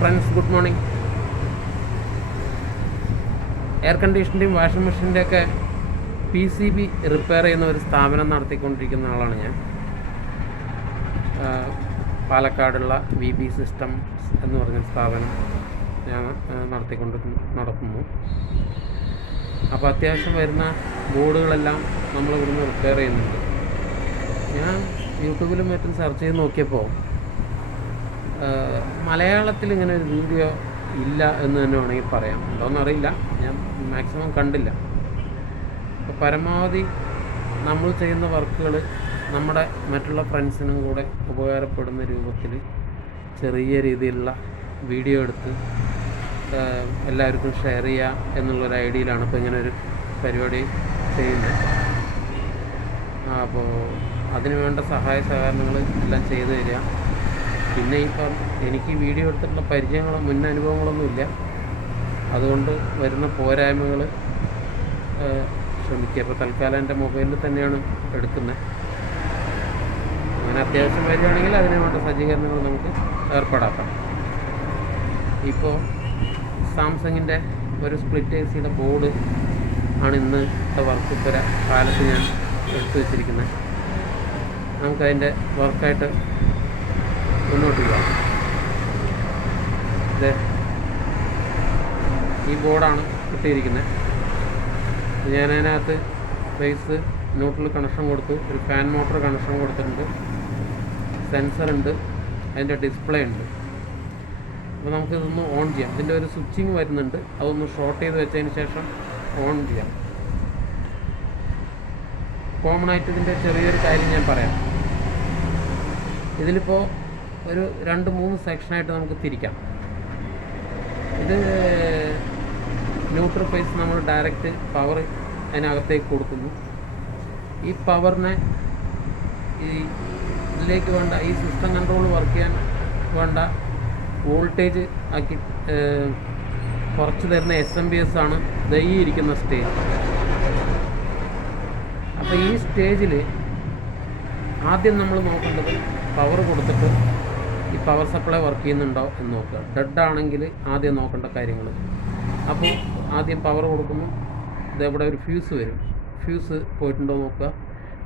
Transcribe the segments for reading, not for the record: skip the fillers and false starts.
Friends, good morning. Air കണ്ടീഷൻ്റെയും washing മെഷീൻ്റെയൊക്കെ PCB repair ചെയ്യുന്ന ഒരു സ്ഥാപനം നടത്തിക്കൊണ്ടിരിക്കുന്ന ആളാണ് ഞാൻ. പാലക്കാടുള്ള VB സിസ്റ്റംസ് എന്ന് പറഞ്ഞ സ്ഥാപനം ഞാൻ നടത്തുന്നു. അപ്പോൾ അത്യാവശ്യം വരുന്ന ബോർഡുകളെല്ലാം നമ്മൾ ഇവിടുന്ന് റിപ്പയർ ചെയ്യുന്നുണ്ട്. ഞാൻ യൂട്യൂബിലും മറ്റും സെർച്ച് ചെയ്ത് നോക്കിയപ്പോൾ മലയാളത്തിൽ ഇങ്ങനെ ഒരു വീഡിയോ ഇല്ല എന്ന് തന്നെ വേണമെങ്കിൽ പറയാം. ഉണ്ടോയെന്നറിയില്ല, ഞാൻ മാക്സിമം കണ്ടില്ല. അപ്പോൾ പരമാവധി നമ്മൾ ചെയ്യുന്ന വർക്കുകൾ നമ്മുടെ മറ്റുള്ള ഫ്രണ്ട്സിനും കൂടെ ഉപകാരപ്പെടുന്ന രൂപത്തിൽ ചെറിയ രീതിയിലുള്ള വീഡിയോ എടുത്ത് എല്ലാവർക്കും ഷെയർ ചെയ്യാം എന്നുള്ളൊരു ഐഡിയയിലാണ് ഇപ്പോൾ ഇങ്ങനെ ഒരു പരിപാടി ചെയ്യുന്നത്. അപ്പോൾ അതിന് വേണ്ട സഹായ സഹകരണങ്ങൾ എല്ലാം ചെയ്തു തരിക. പിന്നെ ഇപ്പം എനിക്ക് വീഡിയോ എടുത്തിട്ടുള്ള പരിചയങ്ങളോ മുൻ അനുഭവങ്ങളൊന്നുമില്ല, അതുകൊണ്ട് വരുന്ന പോരായ്മകൾ ശ്രമിക്കുക. ഇപ്പോൾ തൽക്കാലം എൻ്റെ മൊബൈലിൽ തന്നെയാണ് എടുക്കുന്നത്. അങ്ങനെ അത്യാവശ്യം വരികയാണെങ്കിൽ അതിന് വേണ്ട സജ്ജീകരണങ്ങൾ നമുക്ക് ഏർപ്പാടാക്കാം. ഇപ്പോൾ സാംസങ്ങിൻ്റെ ഒരു സ്പ്ലിറ്റ് AC ബോർഡ് ആണ് ഇന്നത്തെ വർക്ക് കാലത്ത് ഞാൻ എടുത്തു വച്ചിരിക്കുന്നത്. നമുക്കതിൻ്റെ വർക്കായിട്ട് മുന്നോട്ട് പോകാം. ഇത് ഈ ബോർഡാണ് കിട്ടിയിരിക്കുന്നത്. ഞാൻ അതിനകത്ത് ബേസ് ന്യൂട്രൽ കണക്ഷൻ കൊടുത്തു, ഒരു ഫാൻ മോട്ടർ കണക്ഷൻ കൊടുത്തിട്ടുണ്ട്, സെൻസറുണ്ട്, അതിൻ്റെ ഡിസ്പ്ലേ ഉണ്ട്. അപ്പോൾ നമുക്കിതൊന്ന് ഓൺ ചെയ്യാം. ഇതിൻ്റെ ഒരു സ്വിച്ചിങ് വരുന്നുണ്ട്, അതൊന്ന് ഷോർട്ട് ചെയ്ത് വെച്ചതിന് ശേഷം ഓൺ ചെയ്യാം. കോമൺ ആയിട്ട് ഇതിൻ്റെ ചെറിയൊരു കാര്യം ഞാൻ പറയാം. ഇതിലിപ്പോൾ ഒരു 2-3 സെക്ഷനായിട്ട് നമുക്ക് തിരിക്കാം. ഇത് ന്യൂട്രൽ ഫേസ് നമ്മൾ ഡയറക്റ്റ് പവർ അതിനകത്തേക്ക് കൊടുക്കുന്നു. ഈ പവറിനെ ഇതിലേക്ക് വേണ്ട ഈ സിസ്റ്റം കൺട്രോൾ വർക്ക് ചെയ്യാൻ വേണ്ട വോൾട്ടേജ് ആക്കി കുറച്ച് തരുന്ന SMPS ആണ് ഈ ഇരിക്കുന്ന സ്റ്റേജ്. അപ്പോൾ ഈ സ്റ്റേജിൽ ആദ്യം നമ്മൾ നോക്കേണ്ടത് പവർ കൊടുത്തിട്ട് ഈ പവർ സപ്ലൈ വർക്ക് ചെയ്യുന്നുണ്ടോ എന്ന് നോക്കുക. ഡെഡ് ആണെങ്കിൽ ആദ്യം നോക്കേണ്ട കാര്യങ്ങൾ. അപ്പോൾ ആദ്യം പവർ കൊടുക്കുന്നു. ഇതെവിടെ ഒരു ഫ്യൂസ് വരും, ഫ്യൂസ് പോയിട്ടുണ്ടോ നോക്കുക.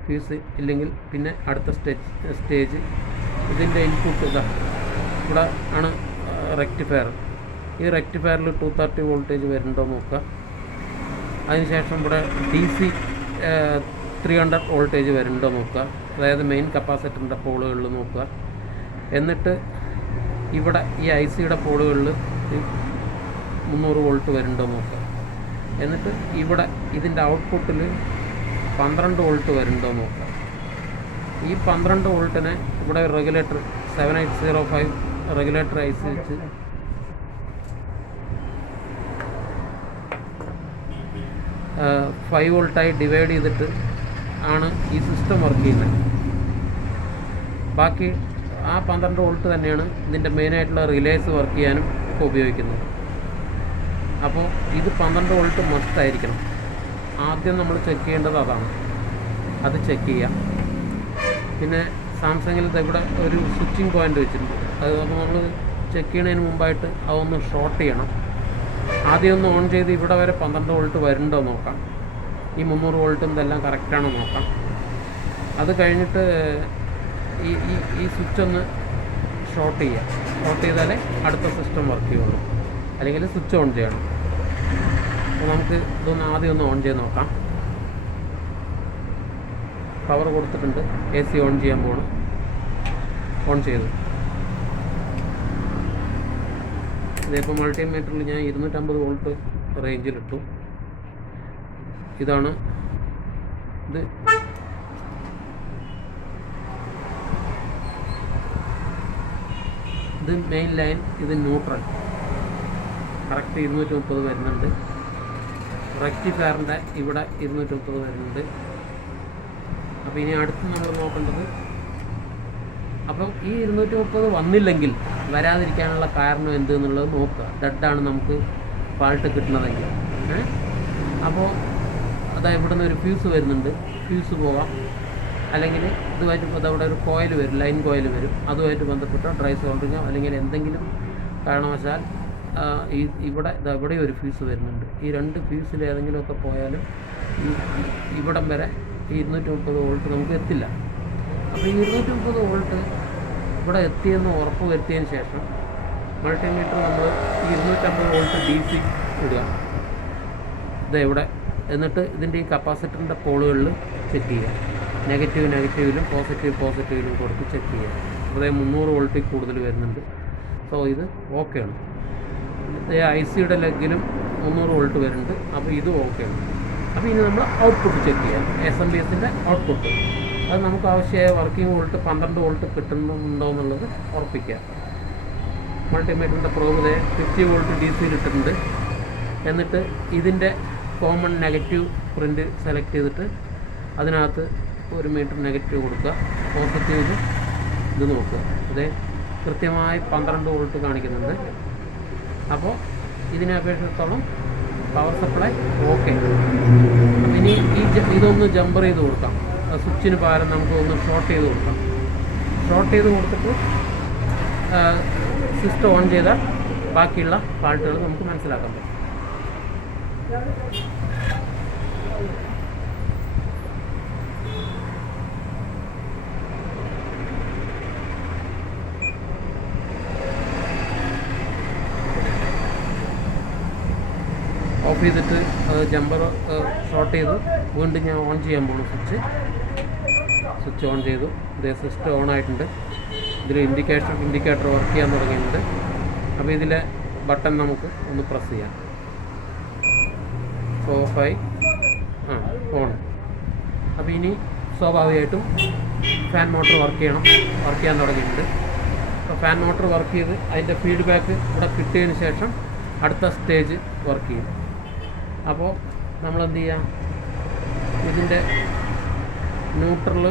ഫ്യൂസ് ഇല്ലെങ്കിൽ പിന്നെ അടുത്ത സ്റ്റേജ് ഇതിൻ്റെ ഇൻപുട്ട് ഇവിടെ ആണ് റെക്ടിഫയർ. ഈ റെക്ടിഫയറിൽ 230 വോൾട്ടേജ് വരുന്നുണ്ടോ നോക്കുക. അതിനുശേഷം ഇവിടെ DC 300 വോൾട്ടേജ് വരുന്നുണ്ടോ നോക്കുക, അതായത് മെയിൻ കപ്പാസിറ്ററിൻ്റെ പോളുകളിൽ നോക്കുക. എന്നിട്ട് ഇവിടെ ഈ IC പോളുകളിൽ 300 വോൾട്ട് വരുന്നുണ്ടോ നോക്കുക. എന്നിട്ട് ഇവിടെ ഇതിൻ്റെ ഔട്ട്പുട്ടിൽ 12 വോൾട്ട് വരുന്നുണ്ടോ നോക്കുക. ഈ 12 വോൾട്ടിനെ ഇവിടെ റെഗുലേറ്റർ 7805 റെഗുലേറ്റർ IC വെച്ച് 5 വോൾട്ടായി ഡിവൈഡ് ചെയ്തിട്ട് ആണ് ഈ സിസ്റ്റം വർക്ക് ചെയ്യുന്നത്. ബാക്കി ആ 12 വോൾട്ട് തന്നെയാണ് ഇതിൻ്റെ മെയിനായിട്ടുള്ള റിലേസ് വർക്ക് ചെയ്യാനും ഇപ്പോൾ ഉപയോഗിക്കുന്നത്. അപ്പോൾ ഇത് 12 വോൾട്ട് മസ്റ്റ് ആയിരിക്കണം. ആദ്യം നമ്മൾ ചെക്ക് ചെയ്യേണ്ടത് അതാണ്. അത് ചെക്ക് ചെയ്യാം. പിന്നെ സാംസങ്ങിൽ ഇവിടെ ഒരു സ്വിച്ചിങ് പോയിൻ്റ് വെച്ചിട്ടുണ്ട്. അത് നമ്മൾ ചെക്ക് ചെയ്യുന്നതിന് മുമ്പായിട്ട് അതൊന്ന് ഷോർട്ട് ചെയ്യണം. ആദ്യം ഒന്ന് ഓൺ ചെയ്ത് ഇവിടെ വരെ 12 വോൾട്ട് വരുന്നുണ്ടോ നോക്കാം. ഈ 300 വോൾട്ടും ഇതെല്ലാം കറക്റ്റാണോ നോക്കാം. അത് കഴിഞ്ഞിട്ട് ഈ സ്വിച്ച് ഒന്ന് ഷോർട്ട് ചെയ്യാം. ഷോർട്ട് ചെയ്താലേ അടുത്ത സിസ്റ്റം വർക്ക് ചെയ്യുള്ളൂ, അല്ലെങ്കിൽ സ്വിച്ച് ഓൺ ചെയ്യണം. അപ്പോൾ നമുക്ക് ഇതൊന്ന് ആദ്യം ഒന്ന് ഓൺ ചെയ്ത് നോക്കാം. പവർ കൊടുത്തിട്ടുണ്ട്, AC ഓൺ ചെയ്യാൻ പോകണം. ഓൺ ചെയ്തു. ഇതിപ്പോൾ മൾട്ടിമീറ്ററിൽ ഞാൻ 250 വോൾട്ട് റേഞ്ചിലിട്ടു. ഇതാണ് ഇത് മെയിൻ ലൈൻ, ഇത് ന്യൂട്രൽ. കറക്റ്റ് 230 വരുന്നുണ്ട്. റെക്ടിഫയറിൻ്റെ ഇവിടെ 230 വരുന്നുണ്ട്. അപ്പോൾ ഇനി അടുത്ത് നമ്മൾ നോക്കേണ്ടത്, അപ്പം ഈ 230 വന്നില്ലെങ്കിൽ വരാതിരിക്കാനുള്ള കാരണം എന്തെന്നുള്ളത് നോക്കുക. ഡെഡാണ് നമുക്ക് ഫാൾട്ട് കിട്ടുന്നതെങ്കിൽ. അപ്പോൾ അതാ ഇവിടുന്ന് ഒരു ഫ്യൂസ് വരുന്നുണ്ട്, ഫ്യൂസ് പോകാം. അല്ലെങ്കിൽ ഇതുമായിട്ട് അതവിടെ ഒരു കോയിൽ വരും, ലൈൻ കോയിൽ വരും. അതുമായിട്ട് ബന്ധപ്പെട്ട ഡ്രൈ സോൾഡറിങ്ങോ അല്ലെങ്കിൽ എന്തെങ്കിലും കാരണവശാൽ ഇവിടെ ഒരു ഫ്യൂസ് വരുന്നുണ്ട്. ഈ 2 ഫ്യൂസിൽ ഏതെങ്കിലുമൊക്കെ പോയാലും ഇവിടം വരെ ഈ 230 വോൾട്ട് നമുക്ക് എത്തില്ല. അപ്പോൾ ഈ 230 വോൾട്ട് ഇവിടെ എത്തിയെന്ന് ഉറപ്പ് വരുത്തിയതിന് ശേഷം മൾട്ടിമീറ്റർ നമ്മൾ ഈ 250 വോൾട്ട് DC ഇടുക ഇവിടെ. എന്നിട്ട് ഇതിൻ്റെ ഈ കപ്പാസിറ്ററിൻ്റെ പോളുകളിൽ ചെക്ക് ചെയ്യുക. നെഗറ്റീവിലും പോസിറ്റീവിലും കൊടുത്ത് ചെക്ക് ചെയ്യുക. ഇവിടെ 300 വോൾട്ടിൽ കൂടുതൽ വരുന്നുണ്ട്. സോ ഇത് ഓക്കെയാണ്. ICയുടെ ലെഗിലും 300 വോൾട്ട് വരുന്നുണ്ട്. അപ്പോൾ ഇത് ഓക്കെയാണ്. അപ്പോൾ ഇനി നമ്മൾ ഔട്ട്പുട്ട് ചെക്ക് ചെയ്യാം. SMBSൻ്റെ ഔട്ട്പുട്ട് അത് നമുക്ക് ആവശ്യമായ വർക്കിംഗ് വോൾട്ട് 12 വോൾട്ട് കിട്ടുന്നുണ്ടോ എന്നുള്ളത് ഉറപ്പിക്കുക. മൾട്ടിമീറ്ററിൻ്റെ പ്രോബ് 50 വോൾട്ട് DCയിൽ ഇട്ടിട്ടുണ്ട്. എന്നിട്ട് ഇതിൻ്റെ കോമൺ നെഗറ്റീവ് പ്രിൻ്റ് സെലക്ട് ചെയ്തിട്ട് അതിനകത്ത് 1 മീറ്റർ നെഗറ്റീവ് കൊടുക്കുക. പോസിറ്റീവിൽ ഇത് നോക്കുക. അതെ, കൃത്യമായി 12 വോൾട്ട് കാണിക്കുന്നുണ്ട്. അപ്പോൾ ഇതിനെ അപേക്ഷിച്ചിടത്തോളം പവർ സപ്ലൈ ഓക്കെ. ഇനി ഇതൊന്ന് ജമ്പർ ചെയ്ത് കൊടുക്കാം. സ്വിച്ചിന് പകരം നമുക്ക് ഒന്ന് ഷോർട്ട് ചെയ്ത് കൊടുക്കാം. ഷോർട്ട് ചെയ്ത് കൊടുത്തിട്ട് സിസ്റ്റം ഓൺ ചെയ്താൽ ബാക്കിയുള്ള ഫാൾട്ടുകൾ നമുക്ക് മനസ്സിലാക്കാൻ പറ്റും. ഓഫ് ചെയ്തിട്ട് ജമ്പർ ഷോർട്ട് ചെയ്തു. വീണ്ടും ഞാൻ ഓൺ ചെയ്യാൻ പോകുന്നു. സ്വിച്ച് ഓൺ ചെയ്തു. ഇതേ സിസ്റ്റം ഓൺ ആയിട്ടുണ്ട്. ഇതിൽ ഇൻഡിക്കേറ്റർ വർക്ക് ചെയ്യാൻ തുടങ്ങിയിട്ടുണ്ട്. അപ്പോൾ ഇതിലെ ബട്ടൺ നമുക്ക് ഒന്ന് പ്രസ് ചെയ്യാം. ഓഫായി ഓൺ. അപ്പോൾ ഇനി സ്വാഭാവികമായിട്ടും ഫാൻ മോട്ടർ വർക്ക് ചെയ്യാൻ തുടങ്ങിയിട്ടുണ്ട്. അപ്പോൾ ഫാൻ മോട്ടർ വർക്ക് ചെയ്ത് അതിൻ്റെ ഫീഡ്ബാക്ക് ഇവിടെ കിട്ടിയതിന് ശേഷം അടുത്ത സ്റ്റേജ് വർക്ക് ചെയ്യും. അപ്പോൾ നമ്മളെന്ത് ചെയ്യാം, ഇതിൻ്റെ ന്യൂട്രൽ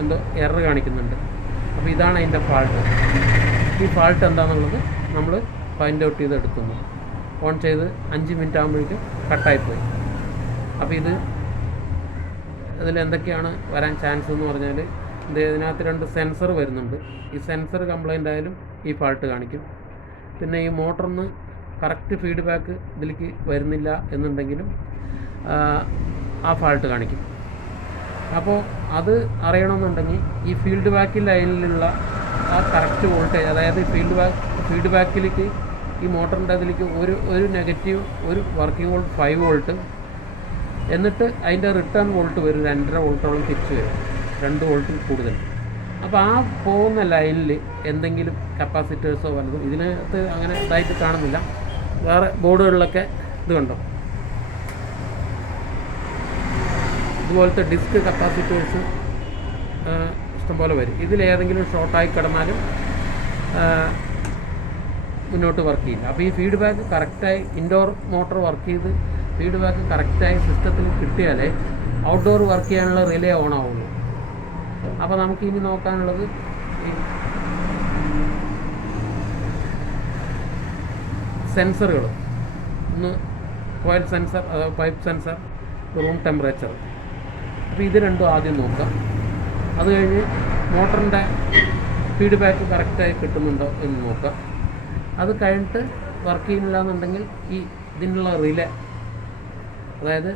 എന്തോ എറർ കാണിക്കുന്നുണ്ട്. അപ്പോൾ ഇതാണ് അതിൻ്റെ ഫാൾട്ട്. ഈ ഫാൾട്ട് എന്താണെന്നുള്ളത് നമ്മൾ ഫൈൻഡ് ഔട്ട് ചെയ്ത് എടുക്കുന്നു. ഓൺ ചെയ്ത് 5 മിനിറ്റ് ആകുമ്പോഴേക്കും കട്ടായിപ്പോയി. അപ്പോൾ ഇതിലെന്തൊക്കെയാണ് വരാൻ ചാൻസ് എന്ന് പറഞ്ഞാൽ ഇതിനകത്ത് 2 സെൻസർ വരുന്നുണ്ട്. ഈ സെൻസർ കംപ്ലൈൻ്റ് ആയാലും ഈ ഫാൾട്ട് കാണിക്കും. പിന്നെ ഈ മോട്ടറിന് കറക്റ്റ് ഫീഡ്ബാക്ക് ഇതിലേക്ക് വരുന്നില്ല എന്നുണ്ടെങ്കിലും ആ ഫാൾട്ട് കാണിക്കും. അപ്പോൾ അത് അറിയണമെന്നുണ്ടെങ്കിൽ ഈ ഫീൽഡ് ബാക്ക് ലൈനിലുള്ള ആ കറക്റ്റ് വോൾട്ടേജ്, അതായത് ഫീഡ്ബാക്കിലേക്ക് ഈ മോട്ടറിൻ്റെ അതിലേക്ക് ഒരു നെഗറ്റീവ്, ഒരു വർക്കിംഗ് വോൾട്ട് 5 വോൾട്ട്, എന്നിട്ട് അതിൻ്റെ റിട്ടേൺ വോൾട്ട് വരും 2.5 വോൾട്ടോളം തിരിച്ച് വരും, 2 വോൾട്ടിൽ കൂടുതൽ. അപ്പോൾ ആ പോകുന്ന ലൈനിൽ എന്തെങ്കിലും കപ്പാസിറ്റേഴ്സോ വല്ലതും ഇതിനകത്ത് അങ്ങനെ ഇതായിട്ട് കാണുന്നില്ല. വേറെ ബോർഡുകളിലൊക്കെ ഇത് കണ്ടോ, ഇതുപോലത്തെ ഡിസ്ക് കപ്പാസിറ്റേഴ്സ് ഇഷ്ടംപോലെ വരും. ഇതിലേതെങ്കിലും ഷോർട്ടായി കിടന്നാലും മുന്നോട്ട് വർക്ക് ചെയ്യില്ല. അപ്പോൾ ഈ ഫീഡ്ബാക്ക് കറക്റ്റായി ഇൻഡോർ മോട്ടോർ വർക്ക് ചെയ്ത് ഫീഡ്ബാക്ക് കറക്റ്റായി സിസ്റ്റത്തിൽ കിട്ടിയാലേ ഔട്ട്ഡോർ വർക്ക് ചെയ്യാനുള്ള റിലേ ഓൺ ആവുള്ളൂ. അപ്പോൾ നമുക്ക് ഇനി നോക്കാനുള്ളത് ഈ സെൻസറുകൾ. ഒന്ന് coil sensor, pipe sensor, room temperature. അപ്പോൾ ഇത് രണ്ടും ആദ്യം നോക്കാം. അത് കഴിഞ്ഞ് മോട്ടറിൻ്റെ ഫീഡ്ബാക്ക് കറക്റ്റായി കിട്ടുന്നുണ്ടോ എന്ന് നോക്കാം. അത് കഴിഞ്ഞിട്ട് വർക്ക് ചെയ്യുന്നില്ല എന്നുണ്ടെങ്കിൽ ഇതിനുള്ള റിലേ, അതായത്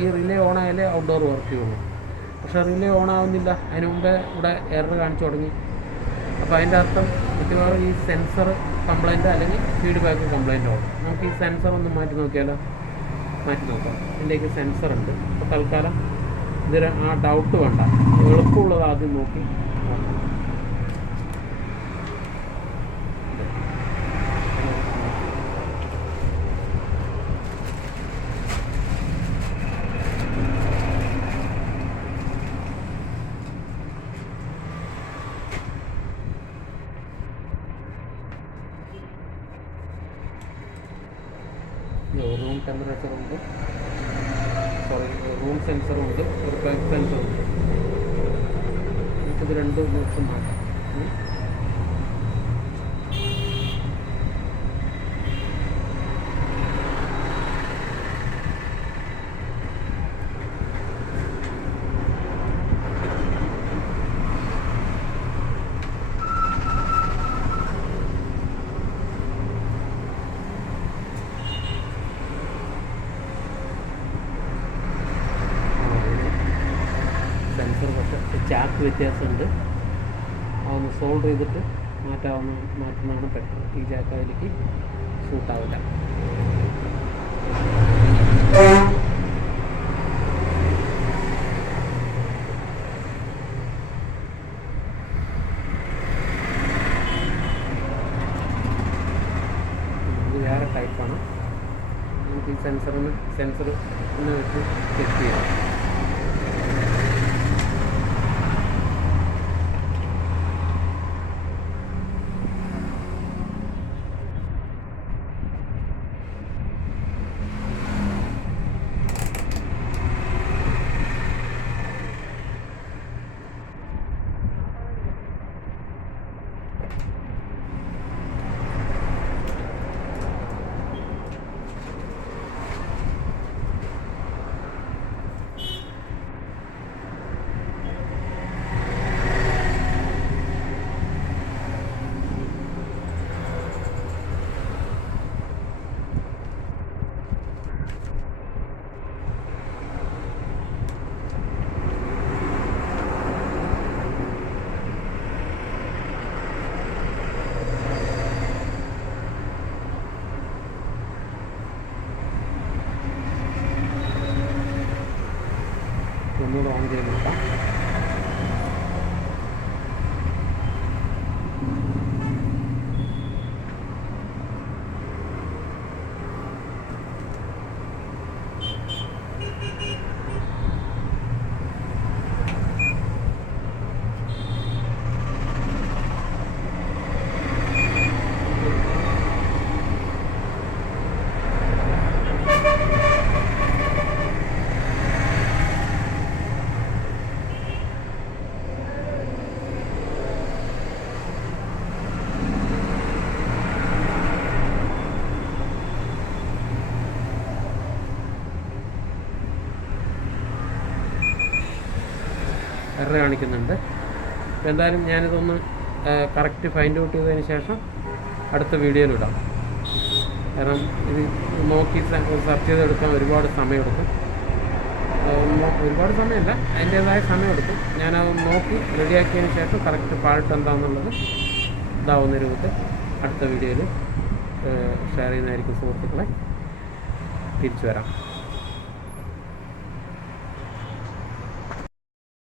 ഈ റിലേ ഓണായാലേ ഔട്ട്ഡോർ വർക്ക് ചെയ്യുള്ളൂ. പക്ഷേ റിലേ ഓണാവുന്നില്ല, അതിന് മുമ്പേ ഇവിടെ എറർ കാണിച്ചു തുടങ്ങി. അപ്പോൾ അതിൻ്റെ അർത്ഥം മിക്കവാറും ഈ സെൻസർ കംപ്ലൈൻറ്റ് അല്ലെങ്കിൽ ഫീഡ്ബാക്ക് കംപ്ലൈൻ്റ് ആവും. നമുക്ക് ഈ സെൻസർ ഒന്ന് മാറ്റി നോക്കിയാലോ? മാറ്റി നോക്കാം. ഇതിലേക്ക് സെൻസർ ഉണ്ട്. അപ്പോൾ തൽക്കാലം ആ ഡൗട്ട് വേണ്ട, എളുപ്പമുള്ളത് ആദ്യം നോക്കി നോക്കാം. റൂം ടെമ്പറേച്ചർ ഉണ്ട്, റൂം സെൻസറുണ്ട്, ഒരു പൈപ്പ് സെൻസറുണ്ട്. നമുക്കിത് രണ്ടും ദിവസം മാറ്റാം. ജാക്ക് വ്യത്യാസമുണ്ട്. അതൊന്ന് സോൾവ് ചെയ്തിട്ട് മാറ്റുന്നതാണ് ബെറ്റർ. ഈ ജാക്ക് അതിലേക്ക് സൂട്ടാവില്ല. ഇത് വേറെ ടൈപ്പാണ്. നമുക്ക് ഈ സെൻസർ ഒന്ന് വെച്ച് ചെക്ക് ചെയ്യാം. ഒന്നുകൂടെ ഓൺ ചെയ്ത് നോക്കാം. എറർ കാണിക്കുന്നുണ്ട്. അപ്പോൾ എന്തായാലും ഞാനിതൊന്ന് കറക്റ്റ് ഫൈൻഡ് ഔട്ട് ചെയ്തതിന് ശേഷം അടുത്ത വീഡിയോയിലിടാം. കാരണം ഇത് നോക്കി സെർച്ച് ചെയ്തെടുക്കാൻ ഒരുപാട് സമയമെടുക്കും. ഒരുപാട് സമയമല്ല, അതിൻ്റേതായ സമയമെടുക്കും. ഞാനത് നോക്കി റെഡിയാക്കിയതിന് ശേഷം കറക്റ്റ് ഫാൾട്ട് എന്താണെന്നുള്ളത് ഇതാവുന്ന രൂപത്തിൽ അടുത്ത വീഡിയോയിൽ ഷെയർ ചെയ്യുന്നതായിരിക്കും സുഹൃത്തുക്കളെ. തിരിച്ചു വരാം.